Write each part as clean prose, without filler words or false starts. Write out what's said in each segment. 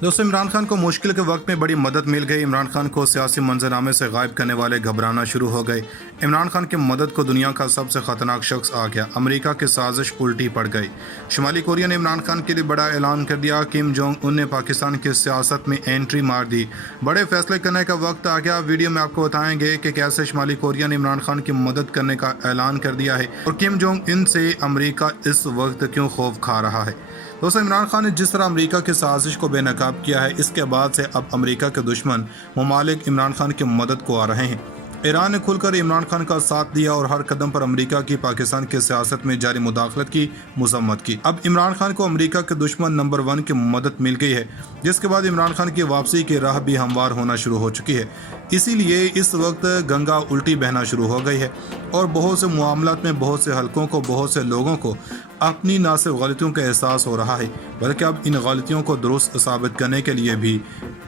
दोस्तों, इमरान खान को मुश्किल के वक्त में बड़ी मदद मिल गई। इमरान खान को सियासी मंजरनामे से गायब करने वाले घबराना शुरू हो गए। इमरान खान की मदद को दुनिया का सबसे खतरनाक शख्स आ गया। अमेरिका की साजिश उल्टी पड़ गई। शुमाली कोरिया ने इमरान खान के लिए बड़ा ऐलान कर दिया। किम जोंग उन ने पाकिस्तान की सियासत में एंट्री मार दी। बड़े फैसले करने का वक्त आ गया। वीडियो में आपको बताएंगे कि कैसे शुमाली कोरिया ने इमरान खान की मदद करने का ऐलान कर दिया है और किम जोंग इन से अमेरिका इस वक्त क्यों खौफ खा रहा है। दोस्तों, इमरान खान ने जिस तरह अमेरिका की साजिश को बेनकाब किया है, इसके बाद से अब अमेरिका के दुश्मन ममालिक इमरान खान की मदद को आ रहे हैं। ईरान ने खुलकर इमरान खान का साथ दिया और हर कदम पर अमेरिका की पाकिस्तान की सियासत में जारी मुदाखलत की मजम्मत की। अब इमरान खान को अमेरिका के दुश्मन नंबर 1 की मदद मिल गई है, जिसके बाद इमरान खान की वापसी की राह भी हमवार होना शुरू हो चुकी है। इसीलिए इस वक्त गंगा उल्टी बहना शुरू हो गई है और बहुत से मामलात में बहुत से हलकों को, बहुत से लोगों को अपनी ना सिर्फ गलतियों का एहसास हो रहा है, बल्कि अब इन गलतियों को दुरुस्त साबित करने के लिए भी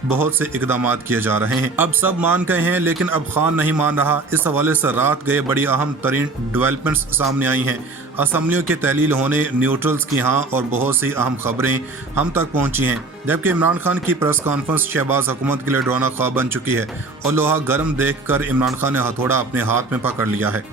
बहुत से इकदाम किए जा रहे हैं। अब सब मान गए हैं, लेकिन अब खान नहीं मान रहा। इस हवाले से रात गए बड़ी अहम तरीन डेवलपमेंट्स सामने आई हैं। असम्बलियों की तहलील होने, न्यूट्रल्स की हाँ और बहुत सी अहम खबरें हम तक पहुंची हैं। जबकि इमरान खान की प्रेस कॉन्फ्रेंस शहबाज हुकूमत के लिए डरावना ख्वाब बन चुकी है और लोहा गर्म देखकर इमरान खान ने हथौड़ा अपने हाथ में पकड़ लिया है।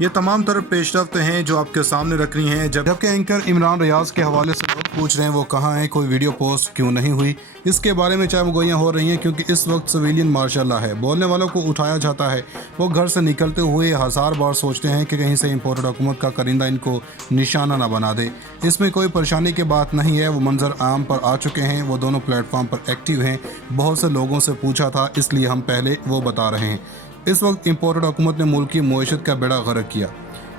ये तमाम तरह पेशरफ्त हैं जो आपके सामने रख रही हैं। जबकि एंकर इमरान रियाज के हवाले से लोग पूछ रहे हैं वो कहाँ हैं, कोई वीडियो पोस्ट क्यों नहीं हुई। इसके बारे में चाहे गोइयाँ हो रही हैं, क्योंकि इस वक्त सिविलियन मार्शल लॉ है। बोलने वालों को उठाया जाता है। वो घर से निकलते हुए 1000 बार सोचते हैं कि कहीं से इम्पोर्टेड हुकूमत का करिंदा इनको निशाना ना बना दे। इसमें कोई परेशानी की बात नहीं है। वो मंजर आम पर आ चुके हैं। वो दोनों प्लेटफॉर्म पर एक्टिव हैं। बहुत से लोगों से पूछा था, इसलिए हम पहले वो बता रहे हैं। इस वक्त इम्पोर्टेड हुकूमत ने मुल्क की मईशत का बेड़ा गर्क किया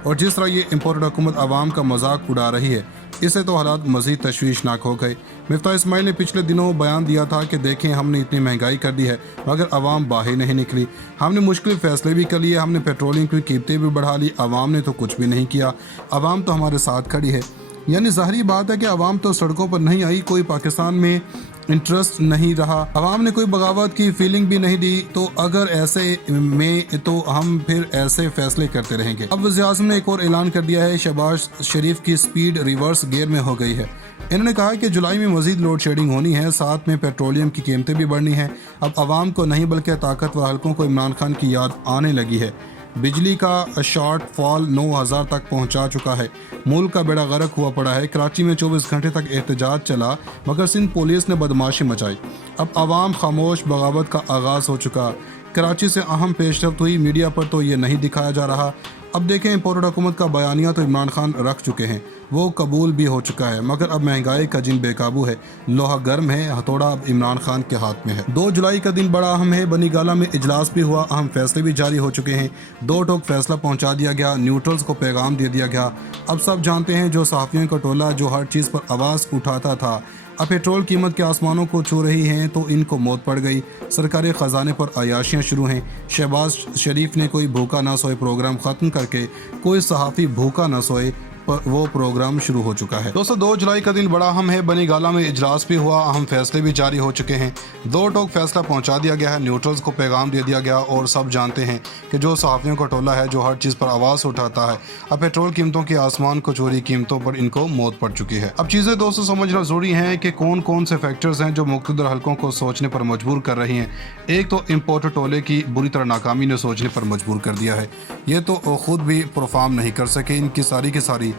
और जिस तरह ये इम्पोर्टेड हुकूमत आवाम का मजाक उड़ा रही है, इससे तो हालात मज़ीद तशवीशनाक हो गए। मिफ्ता इस्माइल ने पिछले दिनों बयान दिया था कि देखें, हमने इतनी महंगाई कर दी है मगर आवाम बाहर नहीं निकली। हमने मुश्किल फ़ैसले भी कर लिए, हमने पेट्रोलियम की कीमतें भी बढ़ा ली, आवाम ने तो कुछ भी नहीं किया। आवाम तो हमारे साथ खड़ी है। यानी ज़ाहिरी बात है कि आवाम तो सड़कों पर नहीं आई, कोई पाकिस्तान में इंटरेस्ट नहीं रहा, आवाम ने कोई बगावत की फीलिंग भी नहीं दी। तो अगर ऐसे में तो हम फिर ऐसे फैसले करते रहेंगे। अब वज़ीर-ए-आज़म ने एक और ऐलान कर दिया है। शहबाज शरीफ की स्पीड रिवर्स गियर में हो गई है। इन्होंने कहा कि जुलाई में मज़ीद लोड शेडिंग होनी है, साथ में पेट्रोलियम की कीमतें भी बढ़नी हैं। अब आवाम को नहीं बल्कि ताकतवर हलकों को इमरान खान की याद आने लगी है। बिजली का शॉर्ट फॉल 9000 तक पहुंचा चुका है। मुल्क का बेड़ा गर्क हुआ पड़ा है। कराची में 24 घंटे तक एहतजाज चला मगर सिंध पुलिस ने बदमाशी मचाई। अब आवाम खामोश, बगावत का आगाज़ हो चुका। कराची से अहम पेशरफ्त हुई, मीडिया पर तो ये नहीं दिखाया जा रहा। अब देखें, इम्पोर्टेड हुकूमत का बयानिया तो इमरान खान रख चुके हैं, वो कबूल भी हो चुका है, मगर अब महंगाई का जिन बेकाबू है, लोहा गर्म है, हथौड़ा अब इमरान खान के हाथ में है। 2 जुलाई का दिन बड़ा अहम है। बनी गाला में इजलास भी हुआ, अहम फैसले भी जारी हो चुके हैं। 2 टोक फैसला पहुंचा दिया गया, न्यूट्रल्स को पैगाम दे दिया गया। अब सब जानते हैं, जो सहाफ़ियों का टोला जो हर चीज़ पर आवाज़ उठाता था, अब पेट्रोल कीमत के आसमानों को छू रही हैं तो इनको मौत पड़ गई। सरकारी ख़जाने पर अयाशियाँ शुरू हैं। शहबाज शरीफ ने कोई भूखा ना सोए प्रोग्राम ख़त्म करके कोई सहाफ़ी भूखा ना सोए पर वो प्रोग्राम शुरू हो चुका है। दोस्तों, 2 जुलाई का दिन बड़ा अहम है। बनी गाला में इजलास भी हुआ, अहम फैसले भी जारी हो चुके हैं। 2 टोक फैसला पहुंचा दिया गया है, न्यूट्रल्स को पैगाम दे दिया गया और सब जानते हैं कि जो सहाफ़ियों का टोला है जो हर चीज़ पर आवाज़ उठाता है, अब पेट्रोल कीमतों के आसमान को चोरी कीमतों पर इनको मौत पड़ चुकी है। अब चीज़ें दोस्तों समझना ज़रूरी है कि कौन कौन से फैक्टर्स हैं जो मुख्तलिफ हलकों को सोचने पर मजबूर कर रही हैं। एक तो इम्पोर्टेड टोले की बुरी तरह नाकामी ने सोचने पर मजबूर कर दिया है। ये तो खुद भी परफॉर्म नहीं कर सके। इनकी सारी की सारी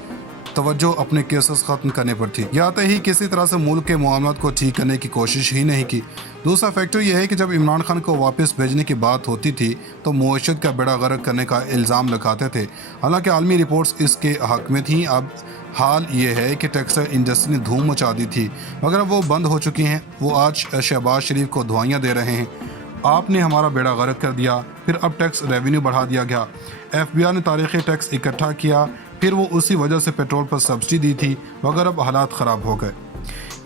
तवज्जो अपने केसेस ख़त्म करने पर थी। याते ही किसी तरह से मुल्क के मामलात को ठीक करने की कोशिश ही नहीं की। दूसरा फैक्टर यह है कि जब इमरान खान को वापस भेजने की बात होती थी तो मईशत का बेड़ा गर्क करने का इल्ज़ाम लगाते थे। हालांकि आलमी रिपोर्ट्स इसके हक़ में थीं। अब हाल ये है कि टेक्सटाइल इंडस्ट्री ने धूम मचा दी थी मगर अब वो बंद हो चुकी हैं। वो आज शहबाज शरीफ को दुआइयाँ दे रहे हैं, आपने हमारा बेड़ा गर्क कर दिया। फिर अब टैक्स रेवेन्यू बढ़ा दिया गया। FBI ने तारीख़ी टैक्स इकट्ठा किया, फिर वो उसी वजह से पेट्रोल पर सब्सिडी दी थी मगर अब हालात ख़राब हो गए।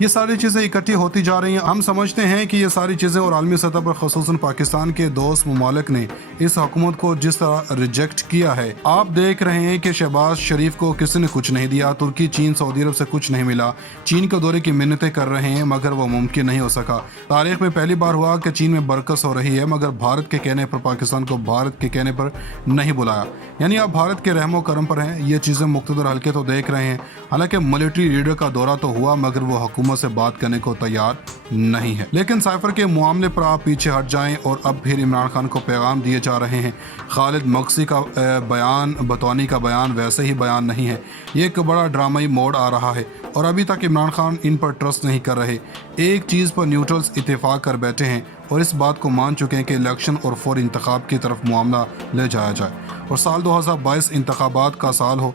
ये सारी चीज़ें इकट्ठी होती जा रही हैं। हम समझते हैं कि ये सारी चीज़ें और आलमी सतह पर ख़ुसूसन पाकिस्तान के दोस्त ममालिक ने इस हुकूमत को जिस तरह रिजेक्ट किया है। आप देख रहे हैं कि शहबाज शरीफ को किसी ने कुछ नहीं दिया। तुर्की, चीन, सऊदी अरब से कुछ नहीं मिला। चीन के दौरे की मिन्नतें कर रहे हैं मगर वो मुमकिन नहीं हो सका। तारीख में पहली बार हुआ कि चीन में बरकस हो रही है मगर भारत के कहने पर पाकिस्तान को भारत के कहने पर नहीं बुलाया। यानी आप भारत के रहमो करम पर हैं। ये चीज़ें मुख्तलिफ हल्के तो देख रहे हैं। हालांकि मिलिट्री लीडर का दौरा तो हुआ मगर वो हुकूमत से बात करने को तैयार नहीं है। लेकिन साइफर के मामले पर आप पीछे हट जाएं और अब फिर इमरान खान को पैगाम दिए जा रहे हैं। खालिद मकसी का बयान, बतौनी का बयान वैसे ही बयान नहीं है, ये एक बड़ा ड्रामाई मोड़ आ रहा है और अभी तक इमरान खान इन पर ट्रस्ट नहीं कर रहे। एक चीज़ पर न्यूट्रल्स इत्तेफाक कर बैठे हैं और इस बात को मान चुके हैं कि इलेक्शन और फौरी इंतखाब की तरफ मामला ले जाया जाए और साल 2022 इंतखाबात का साल हो।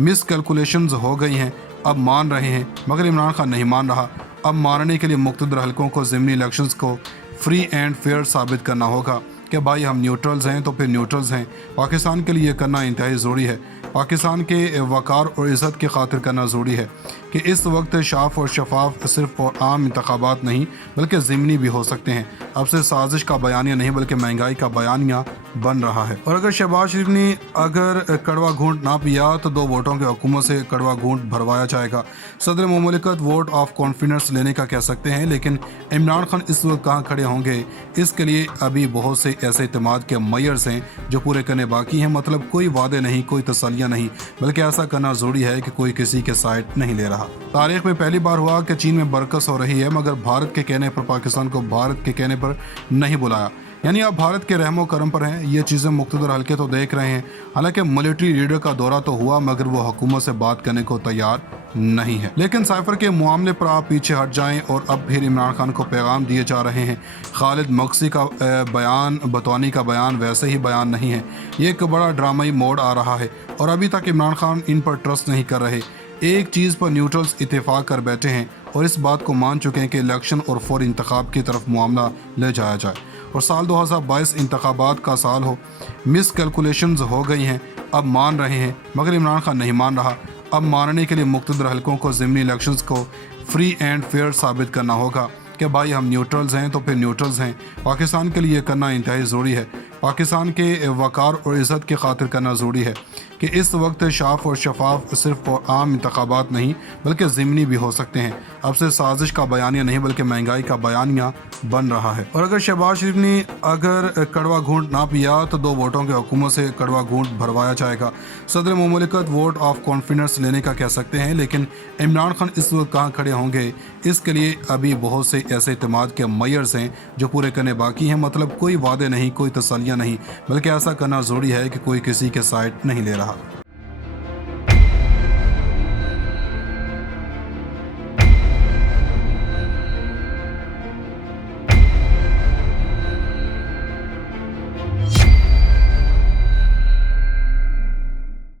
मिस कैलकुलेशंस हो गई हैं, अब मान रहे हैं, मगर इमरान खान नहीं मान रहा। अब मानने के लिए मुक़्तदर हलकों को ज़िमनी इलेक्शंस को फ्री एंड फेयर साबित करना होगा कि भाई हम न्यूट्रल्स हैं तो फिर न्यूट्रल्स हैं। पाकिस्तान के लिए करना इंतहाई ज़रूरी है, पाकिस्तान के वक़ार और इज़्ज़त की खातिर करना ज़रूरी है कि इस वक्त शाफ और शफाफ सिर्फ और आम इंतखाबात नहीं बल्कि ज़िमनी भी हो सकते हैं। अब से साजिश का बयानिया नहीं बल्कि महंगाई का बयानिया बन रहा है। और अगर शहबाज शरीफ ने अगर कड़वा घूंट ना पिया तो 2 वोटों के हुकूमत से कड़वा घूंट भरवाया जाएगा। सदर मुमलिकत वोट ऑफ कॉन्फिडेंस लेने का कह सकते हैं, लेकिन इमरान खान इस वक्त कहाँ खड़े होंगे इसके लिए अभी बहुत से ऐसे इत्तेमाद के मयर्स हैं जो पूरे करने बाकी हैं। मतलब कोई वादे नहीं, कोई तसल्लियाँ नहीं, बल्कि ऐसा करना ज़रूरी है कि कोई किसी के साइड नहीं ले रहा। तारीख में पहली बार हुआ कि चीन में बरकस हो रही है, मगर भारत के कहने पर पाकिस्तान को भारत के कहने पर नहीं बुलाया। यानी आप भारत के रहमो करम पर हैं। ये चीज़ें मुक़्तदर हल्के तो देख रहे हैं। हालांकि मिलिट्री लीडर का दौरा तो हुआ मगर वो हुकूमत से बात करने को तैयार नहीं है। लेकिन साइफर के मामले पर आप पीछे हट जाएं और अब फिर इमरान खान को पैगाम दिए जा रहे हैं। खालिद मकसी का बयान, बतौनी का बयान वैसे ही बयान नहीं है, ये एक बड़ा ड्रामाई मोड़ आ रहा है और अभी तक इमरान खान इन पर ट्रस्ट नहीं कर रहे। एक चीज़ पर न्यूट्रल्स इत्तेफाक कर बैठे हैं और इस बात को मान चुके हैं कि इलेक्शन और फौरी इंतखाब की तरफ मामला ले जाया जाए और साल 2022 इंतखाबात का साल हो। मिस कैलकुलेशंस हो गई हैं, अब मान रहे हैं, मगर इमरान खान नहीं मान रहा। अब मानने के लिए मुक़्तदर हलकों को ज़िमनी इलेक्शंस को फ्री एंड फेयर साबित करना होगा कि भाई हम न्यूट्रल्स हैं तो फिर न्यूट्रल्स हैं। पाकिस्तान के लिए करना इंतहाई ज़रूरी है, पाकिस्तान के वक़ार और इज़्ज़त की खातिर करना ज़रूरी है कि इस वक्त शाफ और शफाफ सिर्फ और आम इंतखाबात नहीं बल्कि ज़िमनी भी हो सकते हैं। अब से साजिश का बयानिया नहीं बल्कि महंगाई का बयानिया बन रहा है। और अगर शहबाज शरीफ ने अगर कड़वा घूंट ना पिया तो 2 वोटों के हुकूमत से कड़वा घूंट भरवाया जाएगा। सदर मुमलिकत वोट ऑफ कॉन्फिडेंस लेने का कह सकते हैं, लेकिन इमरान खान इस वक्त कहाँ खड़े होंगे इसके लिए अभी बहुत से ऐसे इत्तेमाद के मयर्स हैं जो पूरे करने बाकी हैं। मतलब कोई वादे नहीं, कोई तसल्लियाँ नहीं, बल्कि ऐसा करना ज़रूरी है कि कोई किसी के साइड नहीं ले रहा।